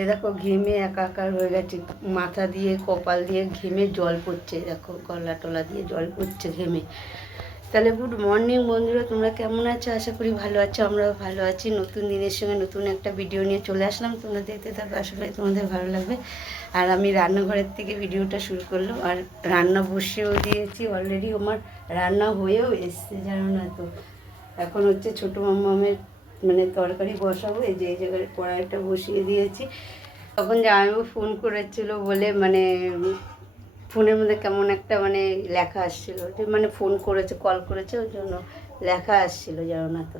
এ দেখো ঘেমে একাকার হয়ে গেছে, মাথা দিয়ে, কপাল দিয়ে ঘেমে জল পড়ছে দেখো গলা টলা দিয়ে জল পড়ছে ঘেমে। তাহলে গুড মর্নিং বন্ধুরা, তোমরা কেমন আছো? আশা করি ভালো আছো, আমরাও ভালো আছি। নতুন দিনের সঙ্গে নতুন একটা ভিডিও নিয়ে চলে আসলাম। তোমরা দেখতে থাকো আসলে তোমাদের ভালো লাগবে। আর আমি রান্নাঘরের থেকে ভিডিওটা শুরু করলাম। আর রান্না বসিয়েও দিয়েছি অলরেডি আমার রান্না হয়েও এসছে, জানো না তো? এখন হচ্ছে ছোটো মামামের মানে তরকারি বসাবো, এই যে এই জায়গায় কড়াইটা বসিয়ে দিয়েছি। তখন জামাইবাবু ফোন করেছিল বলে মানে ফোনের মধ্যে কেমন একটা মানে লেখা আসছিল। যে মানে ফোন করেছে, কল করেছে, ওই জন্য লেখা আসছিল জানো না তো।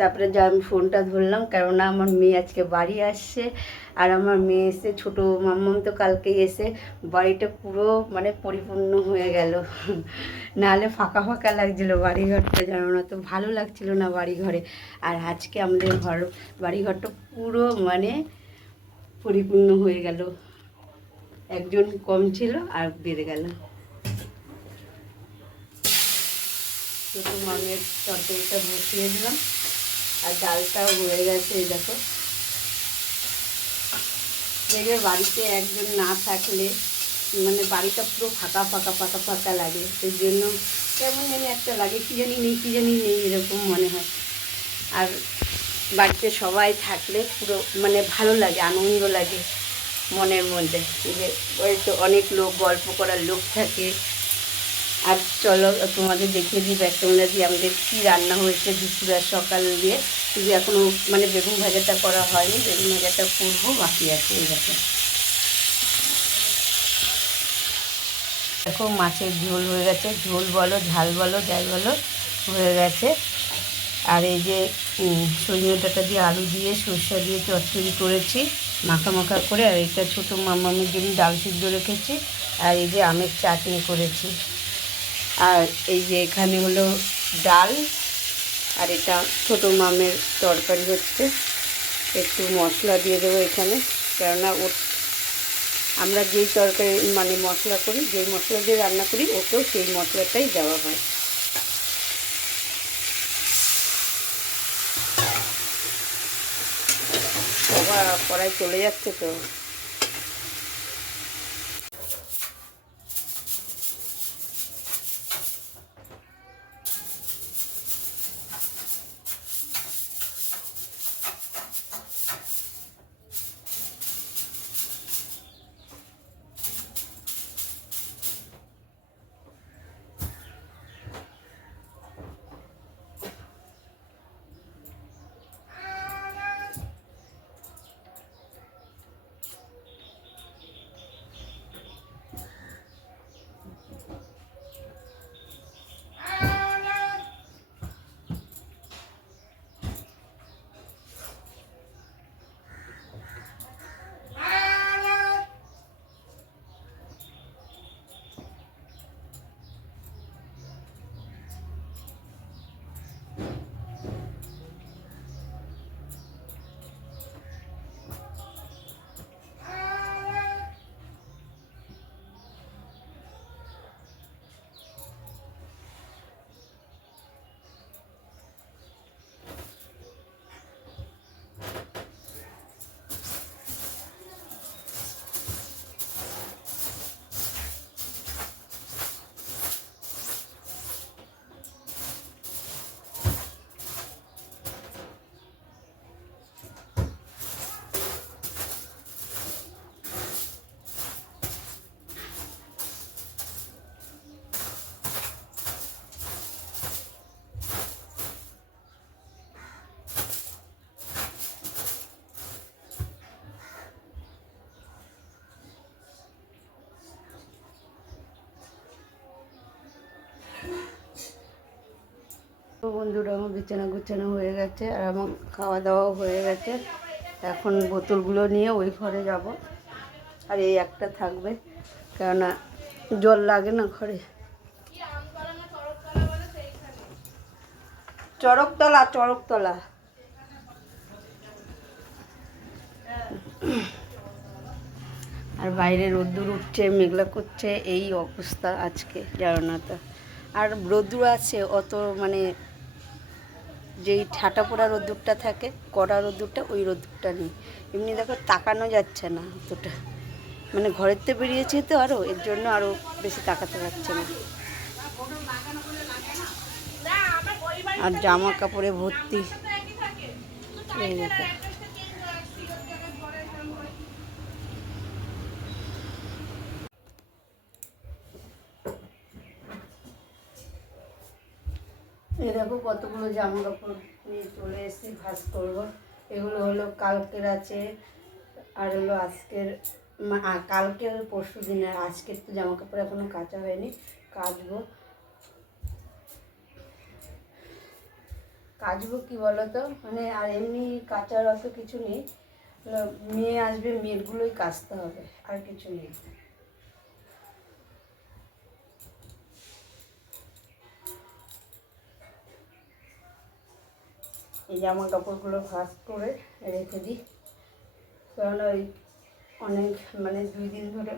তারপরে যা আমি ফোনটা ধরলাম, কেননা আমার মেয়ে আজকে বাড়ি আসছে, আর আমার মেয়ে এসে, ছোটো মাম্মাম তো কালকেই এসে বাড়িটা পুরো মানে পরিপূর্ণ হয়ে গেল। নাহলে ফাঁকা ফাঁকা লাগছিল বাড়িঘরটা জানো না তো, ভালো লাগছিল না বাড়িঘরে। আর আজকে আমাদের ঘর, বাড়িঘরটা পুরো মানে পরিপূর্ণ হয়ে গেল। একজন কম ছিল আর বেড়ে গেল। ছোটো মামের তরকারিটা বসিয়ে দিলাম। আর ডালটাও হয়ে গেছে, এই দেখো। দেখবে বাড়িতে একজন না থাকলে মানে বাড়িটা পুরো ফাঁকা ফাঁকা ফাঁকা ফাঁকা লাগে। সেই জন্য কেমন জানি একটা লাগে, কী জানি নেই, কী জানি নেই, এরকম মনে হয়। আর বাড়িতে সবাই থাকলে পুরো মানে ভালো লাগে, আনন্দ লাগে মনের মধ্যে। যে ওই তো অনেক লোক, গল্প করার লোক থাকে। আর চলো, তোমাদের দেখিয়ে দিই ক্যামেরা দিয়ে আমাদের কী রান্না হয়েছে দুপুর আর সকাল দিয়ে। কিন্তু এখনও মানে বেগুন ভাজাটা করা হয়নি, বেগুন ভাজাটা করব, বাকি আছে এই দেখো। মাছের ঝোল হয়ে গেছে। ঝোল বলো, ঝাল বলো, যাই বলো, হয়ে গেছে। আর এই যে সজনে দিয়ে আলু দিয়ে সরষা দিয়ে চচ্চড়ি করেছি, মাখা মাখা করে। আর এটা ছোটো মামামের জন্য ডাল সিদ্ধ রেখেছি। আর এই যে আমের চাটনি করেছি। আর এই যে এখানে হলো ডাল, আর এটা ছোটো মামের তরকারি হচ্ছে। একটু মশলা দিয়ে দেবো এখানে, কেননা ও আমরা যেই তরকারি মানে মশলা করি, যেই মশলা দিয়ে রান্না করি, ওকেও সেই মশলাটাই দেওয়া হয়। কড়াই চলে যাচ্ছে তো। তো বন্ধুরা আমার বিছানা গুছানো হয়ে গেছে আর আমার খাওয়া দাওয়াও হয়ে গেছে। এখন বোতলগুলো নিয়ে ওই ঘরে যাব। আর এই একটা থাকবে, কেননা জল লাগে না ঘরে। চড়কতলা চড়কতলা। আর বাইরে রোদ্দুর উঠছে, মেঘলা করছে, এই অবস্থা আজকে, জানো না তো। আর রোদ্দুর আছে, অত মানে যেই ঠাটা পোড়া রোদ্দুরটা থাকে, কড়া রোদ্দুরটা, ওই রোদ্দুরটা নেই। এমনি দেখো তাকানো যাচ্ছে না অতটা। মানে ঘরের তো বেরিয়েছি তো আরও এর জন্য আরও বেশি তাকাতে পারছে না। আর জামা কাপড়ে ভর্তি। এই দেখো কতগুলো জামা কাপড় নিয়ে চলে এসেছি ভাজ করব। এগুলো হলো কালকের আছে আর হলো আজকের কালকে আ, কালকের পরশু দিনের আজকের তো জামা কাপড় এখনও কাচা হয়নি কাচবো। কাচবো কি বলো তো মানে আর এমনি কাচার অত কিছু নেই। মেয়ে আসবে মেয়েরগুলোই কাচতে হবে আর কিছু নেই। এই জামা কাপড়গুলো ভাঁজ করে রেখে দিই। কারণ ওই অনেক মানে দুই দিন ধরে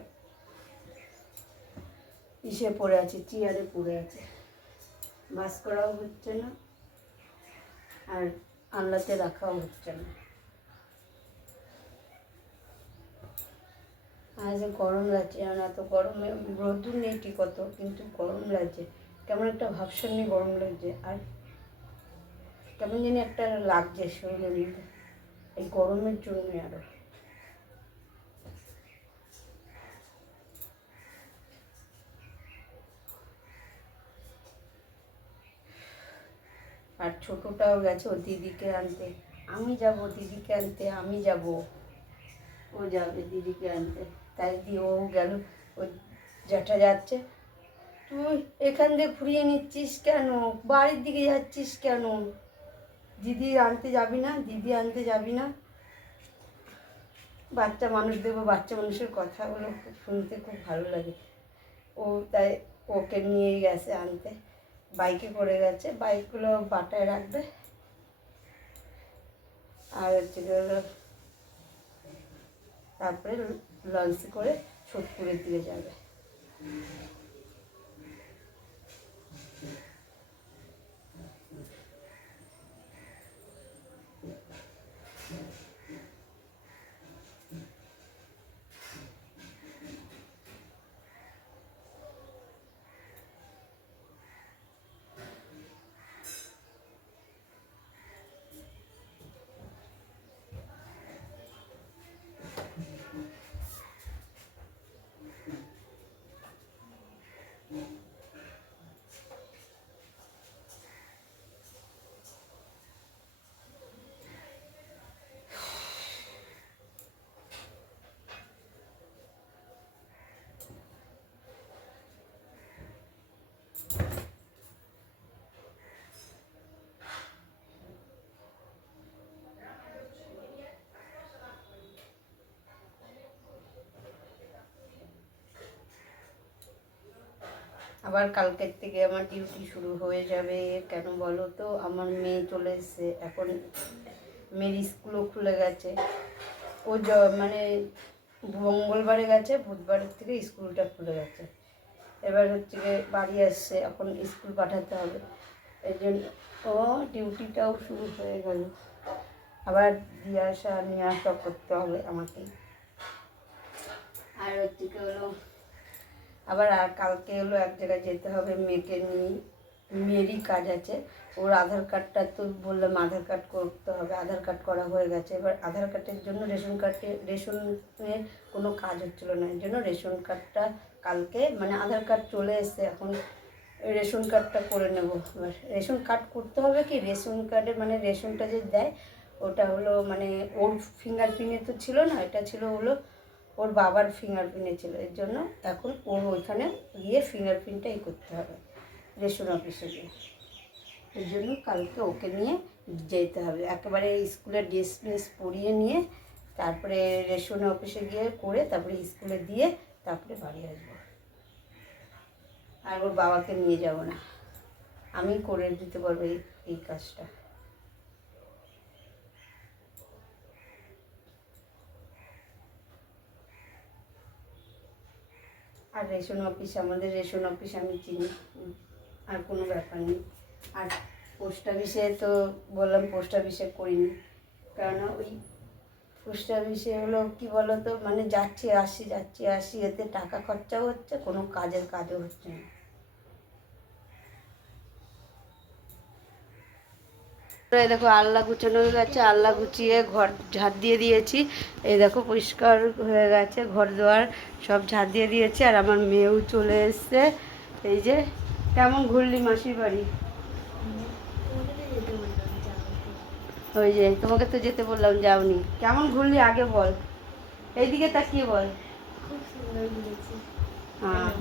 ইসে পড়ে আছে, চেয়ারে পড়ে আছে। ভাঁজ করাও হচ্ছে না আর আনলাতে রাখাও হচ্ছে না। আজ গরম লাগছে, আর এত গরমে রোদ্দুর নেই কত কিন্তু গরম লাগছে। কেমন একটা ভাবসানি গরম লাগছে, আর কেমন জানি একটা লাগছে শরীরের এই গরমের জন্যই আরও। আর ছোটটাও গেছে ও দিদিকে আনতে। আমি যাব দিদিকে আনতে আমি যাব। ও যাবে দিদিকে আনতে। তাই দিয়ে ও গেল ও জ্যাঠা যাচ্ছে। তুই এখান দিয়ে ঘুরিয়ে নিচ্ছিস কেন? বাড়ির দিকে যাচ্ছিস কেন? দিদি আনতে যাবি না? দিদি আনতে যাবি না? বাচ্চা মানুষ দেবো, বাচ্চা মানুষের কথাগুলো শুনতে খুব ভালো লাগে। ও তাই ওকে নিয়ে গেছে আনতে। বাইকে করে গেছে, বাইকগুলো বাটায় রাখবে। আর হচ্ছে তারপরে লঞ্চ করে সোদপুরের দিকে যাবে। আবার কালকের থেকে আমার ডিউটি শুরু হয়ে যাবে, কেন বলো তো? আমার মেয়ে চলে এসছে, এখন মেয়ের স্কুলও খুলে গেছে। ও মানে মঙ্গলবারে গেছে, বুধবারের থেকে স্কুলটা খুলে গেছে। এবার হচ্ছে গিয়ে বাড়ি আসছে, এখন স্কুল পাঠাতে হবে। এই জন্য ও ডিউটিটাও শুরু হয়ে গেল। আবার দিয়ে আসা, নিয়ে আসা করতে হবে আমাকে। আর হচ্ছে হলো আবার আর কালকে হলো এক জায়গায় যেতে হবে, মেয়েকে নিয়ে। মেয়েরই কাজ আছে। ওর আধার কার্ডটা তো বললাম, আধার কার্ড করতে হবে। আধার কার্ড করা হয়ে গেছে। এবার আধার কার্ডের জন্য রেশন কার্ডে, রেশনের কোনো কাজ হচ্ছিল না। এর জন্য রেশন কার্ডটা কালকে মানে আধার কার্ড চলে এসছে। এখন রেশন কার্ডটা করে নেব। এবার রেশন কার্ড করতে হবে কি? রেশন কার্ডে মানে রেশনটা যে দেয়, ওটা হলো মানে ওর ফিঙ্গার ফিঙ্গারপ্রিন্টে তো ছিল না, এটা ছিল হলো ওর বাবার ফিঙ্গারপ্রিন্টে ছিল। এর জন্য এখন ওর ওইখানে গিয়ে ফিঙ্গারপ্রিন্টটাই করতে হবে রেশন অফিসে গিয়ে। এর জন্য কালকে ওকে নিয়ে যেতে হবে। একেবারে স্কুলের ড্রেস ফ্রেস পরিয়ে নিয়ে তারপরে রেশন অফিসে গিয়ে করে তারপরে স্কুলে দিয়ে তারপরে বাড়ি আসব। আর ওর বাবাকে নিয়ে যাব না। আমি করে দিতে পারব এই এই কাজটা। আর রেশন অফিস, আমাদের রেশন অফিস আমি চিনি। আর কোনো ব্যাপার নেই। আর পোস্ট অফিসে তো বললাম পোস্ট অফিসে করিনি। কেননা ওই পোস্ট অফিসে হলো কি বলো তো মানে যাচ্ছি আসি যাচ্ছি আসি এতে টাকা খরচাও হচ্ছে, কোনো কাজের কাজও হচ্ছে না। এই দেখো আল্লাহ গুছানো হয়ে গেছে আল্লাহ গুছিয়ে ঘর ঝাড় দিয়ে দিয়েছি। এই দেখো পরিষ্কার হয়ে গেছে ঘর দুয়ার সব ঝাড় দিয়ে দিয়েছি। আর আমার মেয়েও চলে এসছে। এই যে কেমন ঘুরলি মাসির বাড়ি? ওই যে তোমাকে তো যেতে বললাম যাওনি। কেমন ঘুরলি আগে বল। এইদিকে তাকিয়ে বল। হ্যাঁ।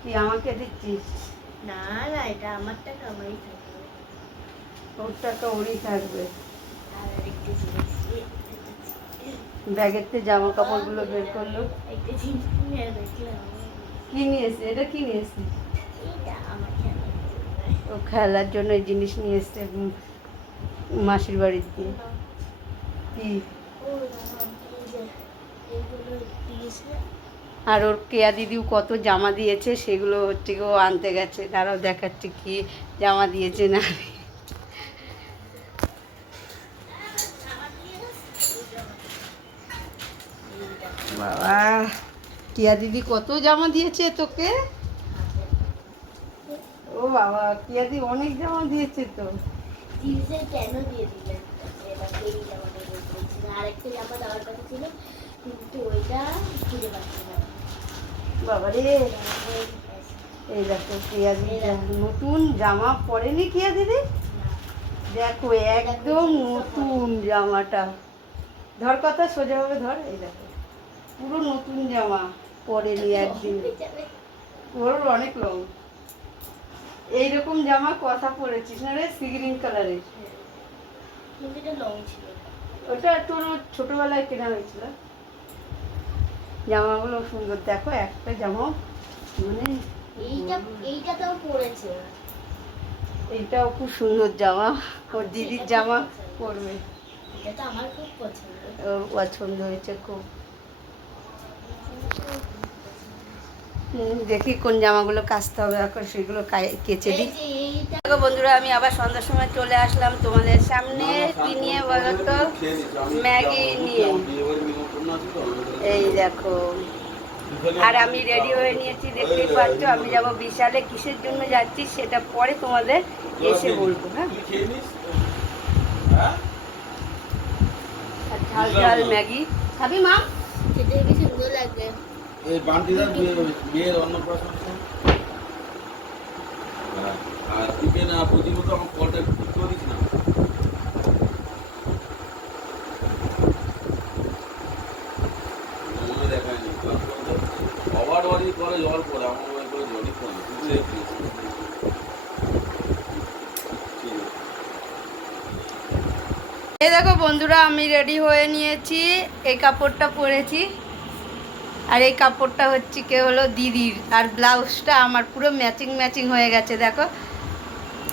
কি আমাকে দিচ্ছিস না না এটা আমার টাকা আমারই থাকবে। ওর টাকা ওরই থাকবে। আর একটা জিনিস ব্যাগের থেকে জামা কাপড়গুলো বের করল। একটা জিনিস নিয়ে দেখলাম। কি নিয়েছে? এটা কি নিয়েছে? ও খেলার জন্য এই জিনিস নিয়ে এসছে মাসির বাড়ির দিয়ে। কি আর ওর কেয়া দিদিও কত জামা দিয়েছে সেগুলো হচ্ছে ও আনতে গেছে। তারাও দেখাচ্ছে কি জামা দিয়েছে না বাবা, কিয়া দিদি কত জামা দিয়েছে তোকে? ও বাবা, কিয়া দিদি অনেক জামা দিয়েছে তো। কেন দিয়ে দিলেন? এবার এই জামাটা বের করেছিল আর একটা জামা দেওয়ার কথা ছিল, কিন্তু ওইটা বাবা রে এই দেখো কিয়া দিদি নতুন জামা পরেনি কিয়া দিদি? দেখো একদম নতুন জামাটা। ধর কথা সোজাভাবে ধর এই দেখো। পুরো নতুন জামা পরেনি একদিন। ওর অনেক লং এইরকম জামা কথা পরেছিস না রে? সি গ্রিন কালারের ওটা তোর ছোটবেলায় কেনা হয়েছিল। জামাগুলো সুন্দর। দেখো একটা জামা মানে এইটা এইটা তো পড়েছে। এইটাও খুব সুন্দর জামা। ওর দিদির জামা পরবে। এটা তো আমার খুব পছন্দ। পছন্দ হয়েছে খুব। দেখি কোন জামাগুলো কাচতে হবে এখন সেগুলো কেচে দিই। দেখো বন্ধুরা আমি আবার সন্ধ্যার সময় চলে আসলাম তোমাদের সামনে কি নিয়ে বলো তো? ম্যাগি নিয়ে। এই দেখো। আর আমি রেডি হয়ে নিয়েছি দেখতেই পাচ্ছ আমি যাব বিশালে। কিসের জন্য যাচ্ছি সেটা পরে তোমাদের এসে বলব হ্যাঁ? ঝাল ঝাল ম্যাগি। খাবি মা? খেতে কি সুন্দর লাগবে। এই বান্টিদার বিয়ে- বিয়ের অন্নপ্রাশন আর তুই না প্রতিমতো আমার কলটা করে দিস না। আমার করে। এই দেখো বন্ধুরা, আমি রেডি হয়ে নিয়েছি, এই কাপড়টা পরেছি। আর এই কাপড়টা হচ্ছে কে হলো দিদির। আর ব্লাউজটা আমার পুরো ম্যাচিং ম্যাচিং হয়ে গেছে, দেখো।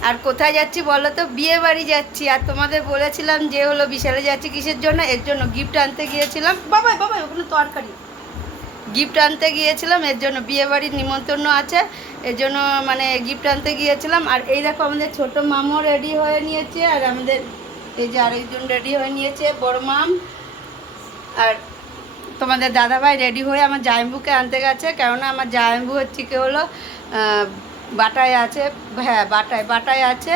আর কোথায় যাচ্ছি বলো তো? বিয়ে বাড়ি যাচ্ছি। আর তোমাদের বলেছিলাম যে হলো বিশালে যাচ্ছি কিসের জন্য? এর জন্য গিফট আনতে গিয়েছিলাম। বাবাই বাবাই, ওখানে তরকারি। গিফট আনতে গিয়েছিলাম, এর জন্য বিয়ে বাড়ির নিমন্ত্রণ আছে। এর জন্য মানে গিফট আনতে গিয়েছিলাম। আর এই দেখো আমাদের ছোট মামও রেডি হয়ে নিয়েছে, আর আমাদের এই যে আরেকজন রেডি হয়ে নিয়েছে, বড় মাম। আর তোমাদের দাদাভাই রেডি হয়ে আমার জায়ম্বুকে আনতে গেছে, কেননা আমার জায়ম্বু হচ্ছে কি হলো বাটায় আছে হ্যাঁ বাটায় বাটায় আছে,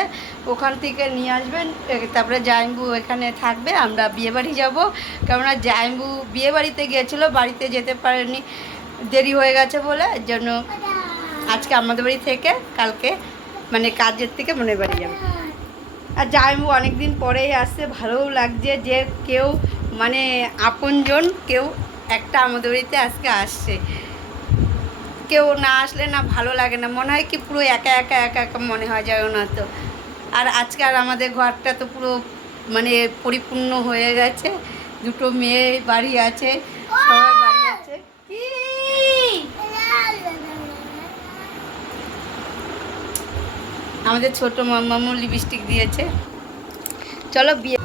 ওখান থেকে নিয়ে আসবেন তারপরে জায়ম্বু এখানে থাকবে, আমরা বিয়েবাড়ি যাব, কেননা জায়ম্বু বিয়েবাড়িতে গিয়েছিল, বাড়িতে যেতে পারেনি, দেরি হয়ে গেছে বলে জন্য আজকে আমাদের বাড়ি থেকে কালকে মানে কাজের থেকে মনে বাড়ি যাবে। আর জামাইবু অনেক দিন পরেই আসছে, ভালোও লাগছে যে কেউ মানে আপনজন, কেউ একটা আমাদের বাড়িতে আজকে আসছে। কেউ না আসলে না ভালো লাগে না। মনে হয় কি পুরো একা একা একা একা মনে হয় যায় না তো। আর আজকে আর আমাদের ঘরটা তো পুরো মানে পরিপূর্ণ হয়ে গেছে। দুটো মেয়ে বাড়ি আছে, সবাই বাড়ি আছে। আমাদের ছোট মাম্মামু লিপস্টিক দিয়েছে। চলো বিয়ে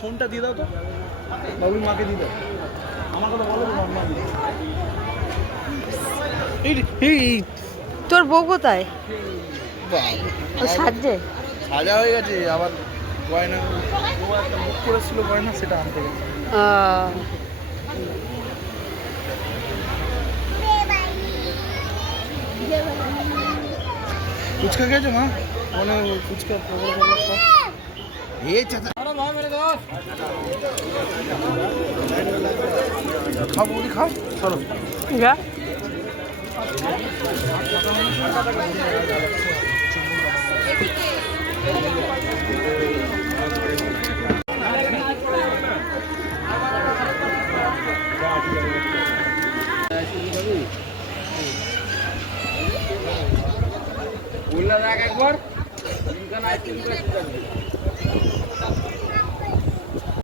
ফোনটা দিয়ে দাও তো। বাবু মাকে দিয়ে দাও। আমার কথা বলো তোর বউ কোথায়? সাজে? সাজা হয়ে গেছে আবার গয়না ও একটা বুক করেছিল গয়না সেটা আনতে গেছে। ফুচকা খেয়েছো মা? মানে ফুচকা এই চাচা। খাও বৌদি খাও। চলো। যা।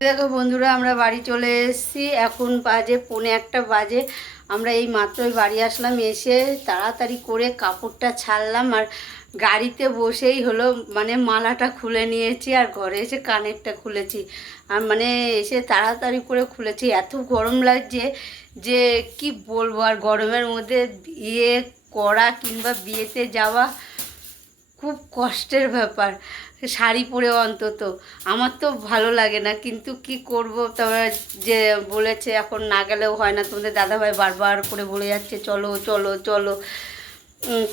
দেখো বন্ধুরা, আমরা বাড়ি চলে এসেছি। এখন বাজে, পৌনে একটা বাজে। আমরা এই মাত্রই বাড়ি আসলাম, এসে তাড়াতাড়ি করে কাপড়টা ছাড়লাম আর গাড়িতে বসেই হলো মানে মালাটা খুলে নিয়েছি আর ঘরে এসে কানেরটা খুলেছি। আর মানে এসে তাড়াতাড়ি করে খুলেছি। এত গরম লাগছে যে কি বলব, আর গরমের মধ্যে বিয়ে করা কিংবা বিয়েতে যাওয়া খুব কষ্টের ব্যাপার। শাড়ি পরে অন্তত। আমার তো ভালো লাগে না, কিন্তু কি করব? তবে যে বলেছে, এখন না গেলেও হয় না। তোমাদের দাদাভাই বারবার করে বলে যাচ্ছে, চলো চলো চলো।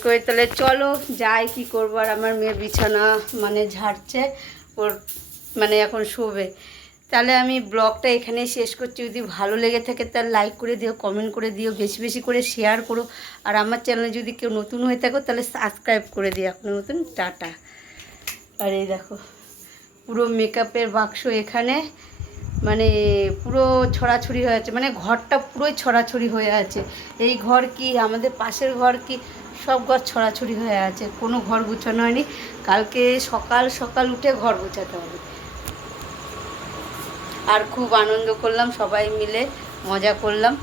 করে তাহলে চলো, যাই, কি করব? আর আমার মেয়ে বিছানা মানে ঝাড়ছে, ওর মানে এখন শোবে। তাহলে আমি ব্লগটা এখানেই শেষ করছি। যদি ভালো লেগে থাকে তাহলে লাইক করে দিও কমেন্ট করে দিও, বেশি বেশি করে শেয়ার করো। আর আমার চ্যানেলে যদি কেউ নতুন হয়ে থাকো তাহলে সাবস্ক্রাইব করে দিও এখন নতুন। টাটা। আর এই দেখো, পুরো মেকআপের বাক্স এখানে মানে পুরো ছড়াছড়ি হয়ে আছে। মানে ঘরটা পুরোই ছড়াছড়ি হয়ে আছে। এই ঘর কি, আমাদের পাশের ঘর কি, সব ঘর ছড়াছড়ি হয়ে আছে। কোনো ঘর গুছানো হয়নি। কালকে সকাল সকাল উঠে ঘর গুছাতে হবে। আর খুব আনন্দ করলাম সবাই মিলে মজা করলাম।